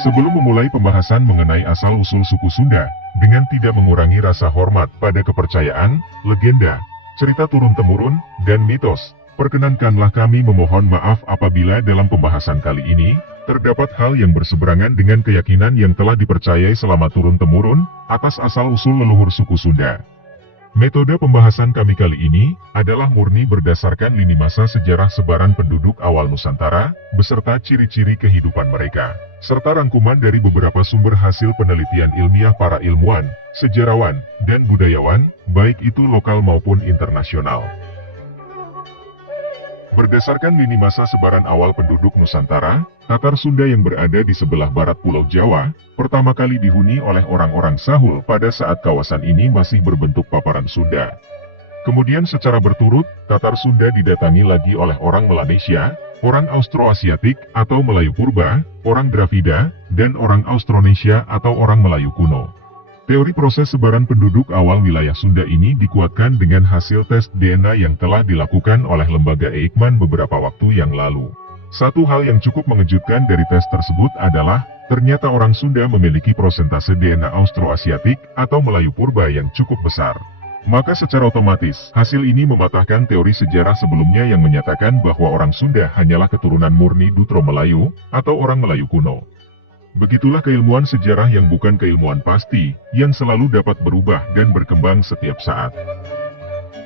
Sebelum memulai pembahasan mengenai asal-usul suku Sunda, dengan tidak mengurangi rasa hormat pada kepercayaan, legenda, cerita turun-temurun, dan mitos, perkenankanlah kami memohon maaf apabila dalam pembahasan kali ini, terdapat hal yang berseberangan dengan keyakinan yang telah dipercayai selama turun-temurun, atas asal-usul leluhur suku Sunda. Metode pembahasan kami kali ini, adalah murni berdasarkan lini masa sejarah sebaran penduduk awal Nusantara, beserta ciri-ciri kehidupan mereka, serta rangkuman dari beberapa sumber hasil penelitian ilmiah para ilmuwan, sejarawan, dan budayawan, baik itu lokal maupun internasional. Berdasarkan lini masa sebaran awal penduduk Nusantara, Tatar Sunda yang berada di sebelah barat Pulau Jawa, pertama kali dihuni oleh orang-orang Sahul pada saat kawasan ini masih berbentuk paparan Sunda. Kemudian secara berturut, Tatar Sunda didatangi lagi oleh orang Melanesia, orang Austroasiatik atau Melayu Purba, orang Dravida, dan orang Austronesia atau orang Melayu kuno. Teori proses sebaran penduduk awal wilayah Sunda ini dikuatkan dengan hasil tes DNA yang telah dilakukan oleh lembaga Eijkman beberapa waktu yang lalu. Satu hal yang cukup mengejutkan dari tes tersebut adalah, ternyata orang Sunda memiliki prosentase DNA Austroasiatik atau Melayu Purba yang cukup besar. Maka secara otomatis, hasil ini mematahkan teori sejarah sebelumnya yang menyatakan bahwa orang Sunda hanyalah keturunan murni Dutro Melayu, atau orang Melayu kuno. Begitulah keilmuan sejarah yang bukan keilmuan pasti, yang selalu dapat berubah dan berkembang setiap saat.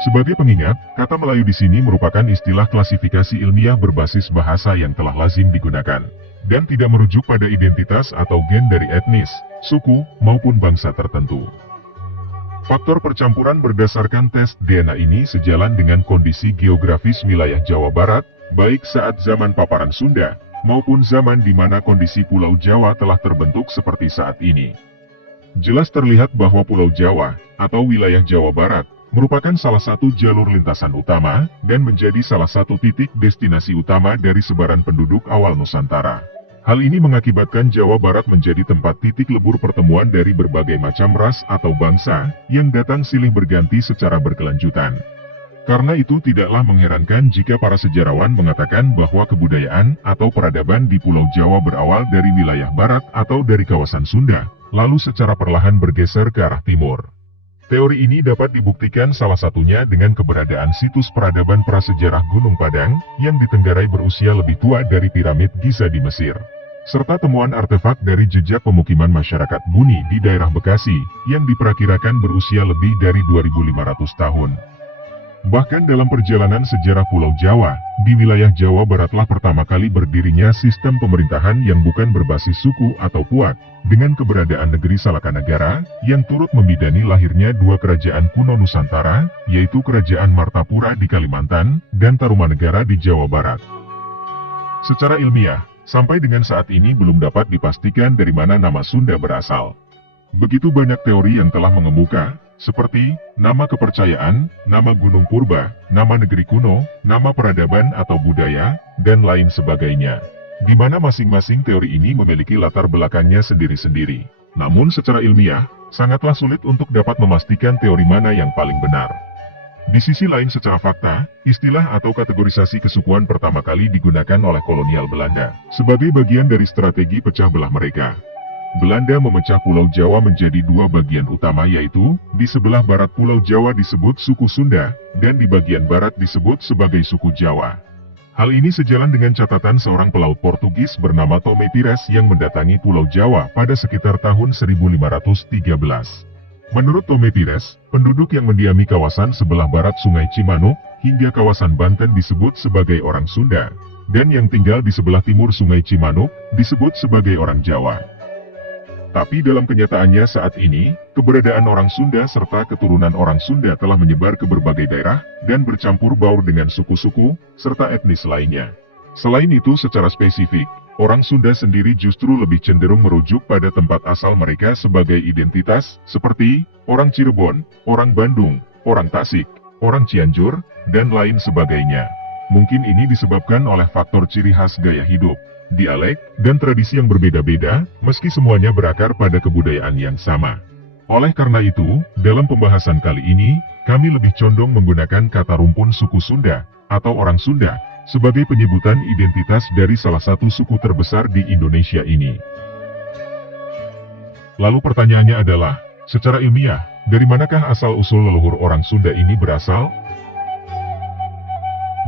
Sebagai pengingat, kata Melayu di sini merupakan istilah klasifikasi ilmiah berbasis bahasa yang telah lazim digunakan, dan tidak merujuk pada identitas atau gen dari etnis, suku, maupun bangsa tertentu. Faktor percampuran berdasarkan tes DNA ini sejalan dengan kondisi geografis wilayah Jawa Barat, baik saat zaman paparan Sunda, maupun zaman di mana kondisi Pulau Jawa telah terbentuk seperti saat ini. Jelas terlihat bahwa Pulau Jawa, atau wilayah Jawa Barat, merupakan salah satu jalur lintasan utama, dan menjadi salah satu titik destinasi utama dari sebaran penduduk awal Nusantara. Hal ini mengakibatkan Jawa Barat menjadi tempat titik lebur pertemuan dari berbagai macam ras atau bangsa, yang datang silih berganti secara berkelanjutan. Karena itu tidaklah mengherankan jika para sejarawan mengatakan bahwa kebudayaan atau peradaban di Pulau Jawa berawal dari wilayah barat atau dari kawasan Sunda, lalu secara perlahan bergeser ke arah timur. Teori ini dapat dibuktikan salah satunya dengan keberadaan situs peradaban prasejarah Gunung Padang, yang ditenggarai berusia lebih tua dari piramid Giza di Mesir, serta temuan artefak dari jejak pemukiman masyarakat Buni di daerah Bekasi, yang diperkirakan berusia lebih dari 2500 tahun. Bahkan dalam perjalanan sejarah Pulau Jawa, di wilayah Jawa Baratlah pertama kali berdirinya sistem pemerintahan yang bukan berbasis suku atau puak, dengan keberadaan negeri Salakanagara, yang turut membidani lahirnya dua kerajaan kuno Nusantara, yaitu Kerajaan Martapura di Kalimantan, dan Tarumanegara di Jawa Barat. Secara ilmiah, sampai dengan saat ini belum dapat dipastikan dari mana nama Sunda berasal. Begitu banyak teori yang telah mengemuka, seperti nama kepercayaan, nama gunung purba, nama negeri kuno, nama peradaban atau budaya, dan lain sebagainya. Di mana masing-masing teori ini memiliki latar belakangnya sendiri-sendiri. Namun secara ilmiah, sangatlah sulit untuk dapat memastikan teori mana yang paling benar. Di sisi lain secara fakta, istilah atau kategorisasi kesukuan pertama kali digunakan oleh kolonial Belanda, sebagai bagian dari strategi pecah belah mereka. Belanda memecah Pulau Jawa menjadi dua bagian utama, yaitu, di sebelah barat Pulau Jawa disebut suku Sunda, dan di bagian barat disebut sebagai suku Jawa. Hal ini sejalan dengan catatan seorang pelaut Portugis bernama Tomé Pires yang mendatangi Pulau Jawa pada sekitar tahun 1513. Menurut Tomé Pires, penduduk yang mendiami kawasan sebelah barat Sungai Cimanuk, hingga kawasan Banten disebut sebagai orang Sunda, dan yang tinggal di sebelah timur Sungai Cimanuk, disebut sebagai orang Jawa. Tapi dalam kenyataannya saat ini, keberadaan orang Sunda serta keturunan orang Sunda telah menyebar ke berbagai daerah, dan bercampur baur dengan suku-suku, serta etnis lainnya. Selain itu secara spesifik, orang Sunda sendiri justru lebih cenderung merujuk pada tempat asal mereka sebagai identitas, seperti, orang Cirebon, orang Bandung, orang Tasik, orang Cianjur, dan lain sebagainya. Mungkin ini disebabkan oleh faktor ciri khas gaya hidup, dialek, dan tradisi yang berbeda-beda, meski semuanya berakar pada kebudayaan yang sama. Oleh karena itu, dalam pembahasan kali ini, kami lebih condong menggunakan kata rumpun suku Sunda, atau orang Sunda, sebagai penyebutan identitas dari salah satu suku terbesar di Indonesia ini. Lalu pertanyaannya adalah, secara ilmiah, dari manakah asal-usul leluhur orang Sunda ini berasal?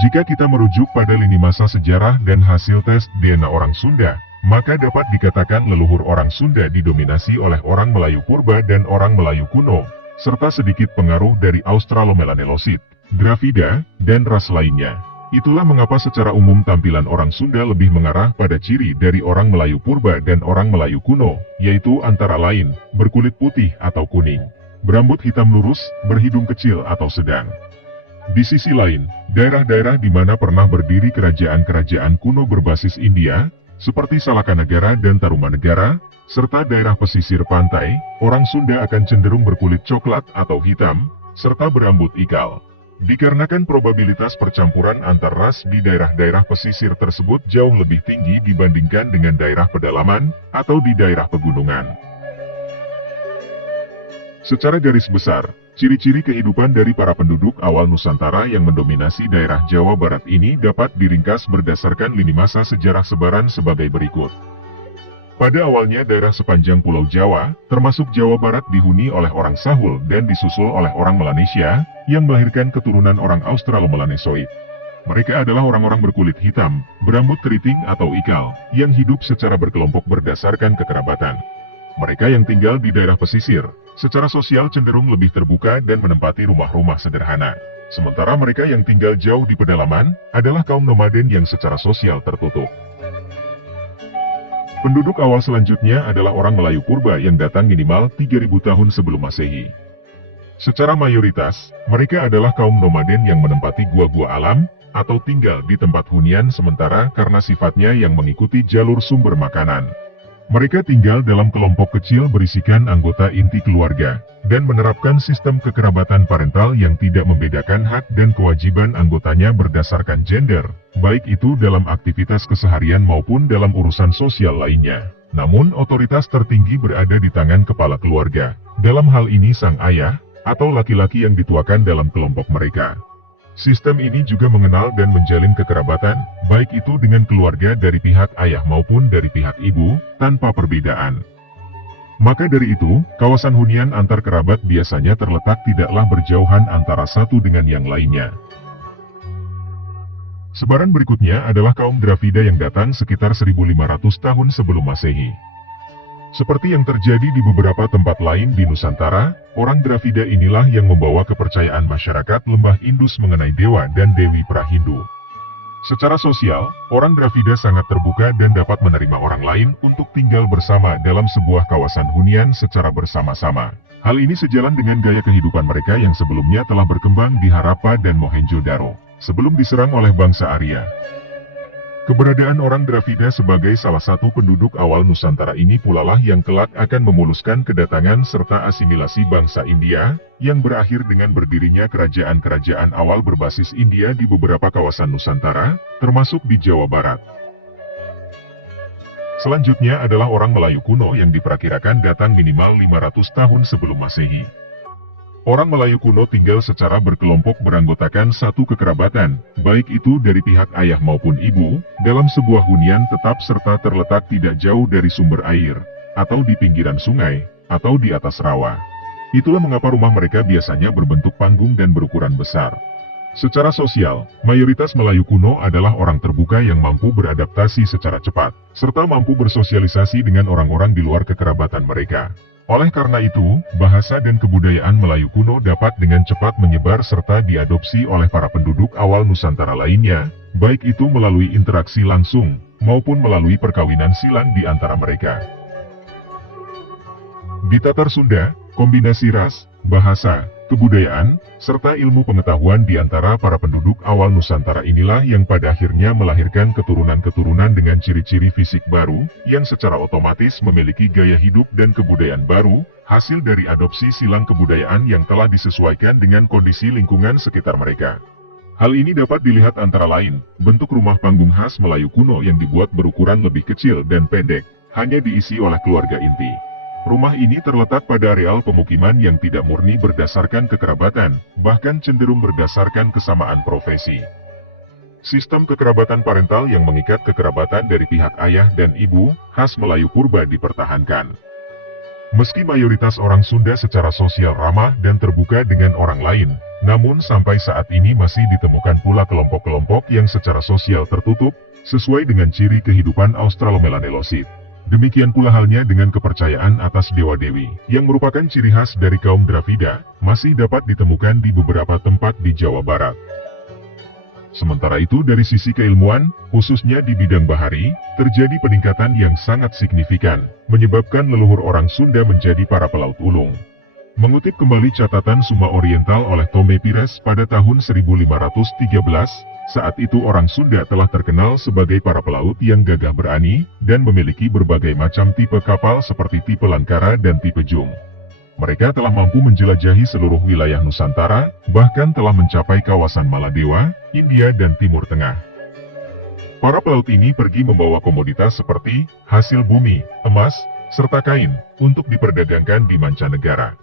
Jika kita merujuk pada lini masa sejarah dan hasil tes DNA orang Sunda, maka dapat dikatakan leluhur orang Sunda didominasi oleh orang Melayu purba dan orang Melayu kuno, serta sedikit pengaruh dari Australomelanelosid, Dravida, dan ras lainnya. Itulah mengapa secara umum tampilan orang Sunda lebih mengarah pada ciri dari orang Melayu purba dan orang Melayu kuno, yaitu antara lain, berkulit putih atau kuning, berambut hitam lurus, berhidung kecil atau sedang. Di sisi lain, daerah-daerah di mana pernah berdiri kerajaan-kerajaan kuno berbasis India, seperti Salakanegara dan Tarumanegara, serta daerah pesisir pantai, orang Sunda akan cenderung berkulit coklat atau hitam, serta berambut ikal. Dikarenakan probabilitas percampuran antar ras di daerah-daerah pesisir tersebut jauh lebih tinggi dibandingkan dengan daerah pedalaman atau di daerah pegunungan. Secara garis besar, ciri-ciri kehidupan dari para penduduk awal Nusantara yang mendominasi daerah Jawa Barat ini dapat diringkas berdasarkan lini masa sejarah sebaran sebagai berikut. Pada awalnya daerah sepanjang Pulau Jawa, termasuk Jawa Barat dihuni oleh orang Sahul dan disusul oleh orang Melanesia, yang melahirkan keturunan orang Australomelanesoid. Mereka adalah orang-orang berkulit hitam, berambut keriting atau ikal, yang hidup secara berkelompok berdasarkan kekerabatan. Mereka yang tinggal di daerah pesisir, secara sosial cenderung lebih terbuka dan menempati rumah-rumah sederhana. Sementara mereka yang tinggal jauh di pedalaman, adalah kaum nomaden yang secara sosial tertutup. Penduduk awal selanjutnya adalah orang Melayu purba yang datang minimal 3000 tahun sebelum Masehi. Secara mayoritas, mereka adalah kaum nomaden yang menempati gua-gua alam, atau tinggal di tempat hunian sementara karena sifatnya yang mengikuti jalur sumber makanan. Mereka tinggal dalam kelompok kecil berisikan anggota inti keluarga, dan menerapkan sistem kekerabatan parental yang tidak membedakan hak dan kewajiban anggotanya berdasarkan gender, baik itu dalam aktivitas keseharian maupun dalam urusan sosial lainnya. Namun otoritas tertinggi berada di tangan kepala keluarga, dalam hal ini sang ayah, atau laki-laki yang dituakan dalam kelompok mereka. Sistem ini juga mengenal dan menjalin kekerabatan, baik itu dengan keluarga dari pihak ayah maupun dari pihak ibu, tanpa perbedaan. Maka dari itu, kawasan hunian antar kerabat biasanya terletak tidaklah berjauhan antara satu dengan yang lainnya. Sebaran berikutnya adalah kaum Dravida yang datang sekitar 1500 tahun sebelum Masehi. Seperti yang terjadi di beberapa tempat lain di Nusantara, orang Dravida inilah yang membawa kepercayaan masyarakat lembah Indus mengenai dewa dan dewi pra-Hindu. Secara sosial, orang Dravida sangat terbuka dan dapat menerima orang lain untuk tinggal bersama dalam sebuah kawasan hunian secara bersama-sama. Hal ini sejalan dengan gaya kehidupan mereka yang sebelumnya telah berkembang di Harappa dan Mohenjo-daro, sebelum diserang oleh bangsa Arya. Keberadaan orang Dravida sebagai salah satu penduduk awal Nusantara ini pula lah yang kelak akan memuluskan kedatangan serta asimilasi bangsa India, yang berakhir dengan berdirinya kerajaan-kerajaan awal berbasis India di beberapa kawasan Nusantara, termasuk di Jawa Barat. Selanjutnya adalah orang Melayu kuno yang diperkirakan datang minimal 500 tahun sebelum Masehi. Orang Melayu kuno tinggal secara berkelompok beranggotakan satu kekerabatan, baik itu dari pihak ayah maupun ibu, dalam sebuah hunian tetap serta terletak tidak jauh dari sumber air, atau di pinggiran sungai, atau di atas rawa. Itulah mengapa rumah mereka biasanya berbentuk panggung dan berukuran besar. Secara sosial, mayoritas Melayu kuno adalah orang terbuka yang mampu beradaptasi secara cepat, serta mampu bersosialisasi dengan orang-orang di luar kekerabatan mereka. Oleh karena itu, bahasa dan kebudayaan Melayu kuno dapat dengan cepat menyebar serta diadopsi oleh para penduduk awal Nusantara lainnya, baik itu melalui interaksi langsung, maupun melalui perkawinan silang di antara mereka. Di Tatar Sunda, kombinasi ras, bahasa, kebudayaan, serta ilmu pengetahuan di antara para penduduk awal Nusantara inilah yang pada akhirnya melahirkan keturunan-keturunan dengan ciri-ciri fisik baru, yang secara otomatis memiliki gaya hidup dan kebudayaan baru, hasil dari adopsi silang kebudayaan yang telah disesuaikan dengan kondisi lingkungan sekitar mereka. Hal ini dapat dilihat antara lain, bentuk rumah panggung khas Melayu kuno yang dibuat berukuran lebih kecil dan pendek, hanya diisi oleh keluarga inti. Rumah ini terletak pada areal pemukiman yang tidak murni berdasarkan kekerabatan, bahkan cenderung berdasarkan kesamaan profesi. Sistem kekerabatan parental yang mengikat kekerabatan dari pihak ayah dan ibu, khas Melayu purba dipertahankan. Meski mayoritas orang Sunda secara sosial ramah dan terbuka dengan orang lain, namun sampai saat ini masih ditemukan pula kelompok-kelompok yang secara sosial tertutup, sesuai dengan ciri kehidupan Australomelanelosid. Demikian pula halnya dengan kepercayaan atas dewa-dewi, yang merupakan ciri khas dari kaum Dravida, masih dapat ditemukan di beberapa tempat di Jawa Barat. Sementara itu dari sisi keilmuan, khususnya di bidang bahari, terjadi peningkatan yang sangat signifikan, menyebabkan leluhur orang Sunda menjadi para pelaut ulung. Mengutip kembali catatan Summa Oriental oleh Tome Pires pada tahun 1513, saat itu orang Sunda telah terkenal sebagai para pelaut yang gagah berani, dan memiliki berbagai macam tipe kapal seperti tipe Lankara dan tipe Jung. Mereka telah mampu menjelajahi seluruh wilayah Nusantara, bahkan telah mencapai kawasan Maladewa, India dan Timur Tengah. Para pelaut ini pergi membawa komoditas seperti hasil bumi, emas, serta kain, untuk diperdagangkan di mancanegara.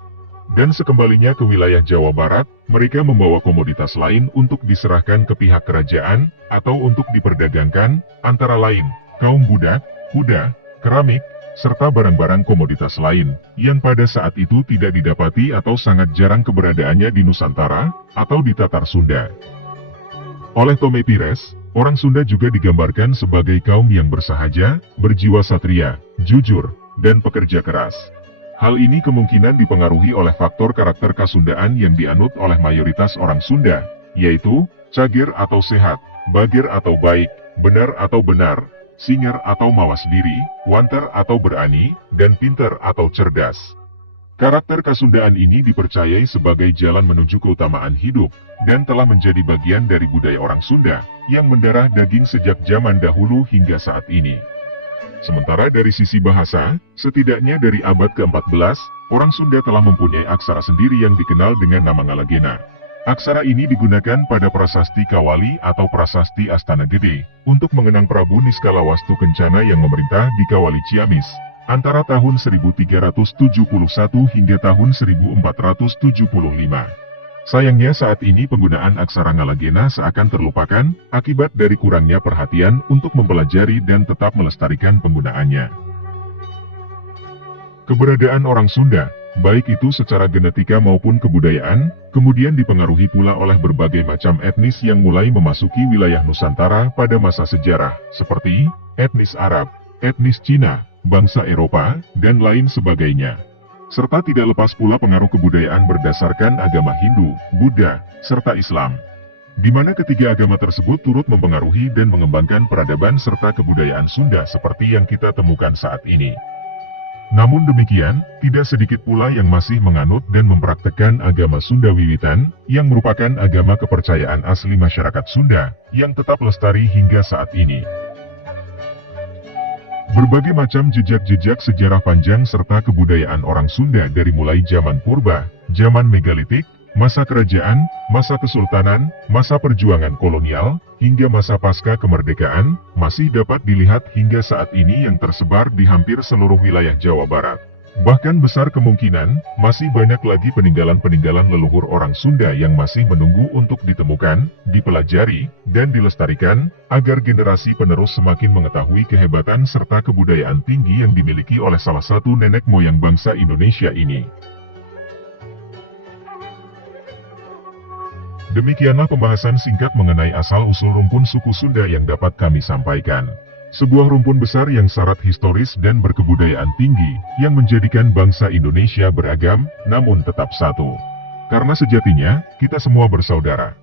Dan sekembalinya ke wilayah Jawa Barat, mereka membawa komoditas lain untuk diserahkan ke pihak kerajaan, atau untuk diperdagangkan, antara lain, kaum budak, kuda, keramik, serta barang-barang komoditas lain, yang pada saat itu tidak didapati atau sangat jarang keberadaannya di Nusantara, atau di Tatar Sunda. Oleh Tome Pires, orang Sunda juga digambarkan sebagai kaum yang bersahaja, berjiwa satria, jujur, dan pekerja keras. Hal ini kemungkinan dipengaruhi oleh faktor karakter Kasundaan yang dianut oleh mayoritas orang Sunda, yaitu, cagir atau sehat, bagir atau baik, benar atau benar, singer atau mawas diri, wanter atau berani, dan pinter atau cerdas. Karakter Kasundaan ini dipercayai sebagai jalan menuju keutamaan hidup, dan telah menjadi bagian dari budaya orang Sunda, yang mendarah daging sejak zaman dahulu hingga saat ini. Sementara dari sisi bahasa, setidaknya dari abad ke-14, orang Sunda telah mempunyai aksara sendiri yang dikenal dengan nama Ngalagena. Aksara ini digunakan pada prasasti Kawali atau prasasti Astana Gede, untuk mengenang Prabu Niskalawastu Kencana yang memerintah di Kawali Ciamis, antara tahun 1371 hingga tahun 1475. Sayangnya saat ini penggunaan aksara Ngalagena seakan terlupakan, akibat dari kurangnya perhatian untuk mempelajari dan tetap melestarikan penggunaannya. Keberadaan orang Sunda, baik itu secara genetika maupun kebudayaan, kemudian dipengaruhi pula oleh berbagai macam etnis yang mulai memasuki wilayah Nusantara pada masa sejarah, seperti etnis Arab, etnis Cina, bangsa Eropa, dan lain sebagainya. Serta tidak lepas pula pengaruh kebudayaan berdasarkan agama Hindu, Buddha, serta Islam, di mana ketiga agama tersebut turut mempengaruhi dan mengembangkan peradaban serta kebudayaan Sunda seperti yang kita temukan saat ini. Namun demikian, tidak sedikit pula yang masih menganut dan mempraktekkan agama Sunda Wiwitan, yang merupakan agama kepercayaan asli masyarakat Sunda, yang tetap lestari hingga saat ini. Berbagai macam jejak-jejak sejarah panjang serta kebudayaan orang Sunda dari mulai zaman purba, zaman megalitik, masa kerajaan, masa kesultanan, masa perjuangan kolonial, hingga masa pasca kemerdekaan, masih dapat dilihat hingga saat ini yang tersebar di hampir seluruh wilayah Jawa Barat. Bahkan besar kemungkinan, masih banyak lagi peninggalan-peninggalan leluhur orang Sunda yang masih menunggu untuk ditemukan, dipelajari, dan dilestarikan, agar generasi penerus semakin mengetahui kehebatan serta kebudayaan tinggi yang dimiliki oleh salah satu nenek moyang bangsa Indonesia ini. Demikianlah pembahasan singkat mengenai asal-usul rumpun suku Sunda yang dapat kami sampaikan. Sebuah rumpun besar yang syarat historis dan berkebudayaan tinggi, yang menjadikan bangsa Indonesia beragam, namun tetap satu. Karena sejatinya, kita semua bersaudara.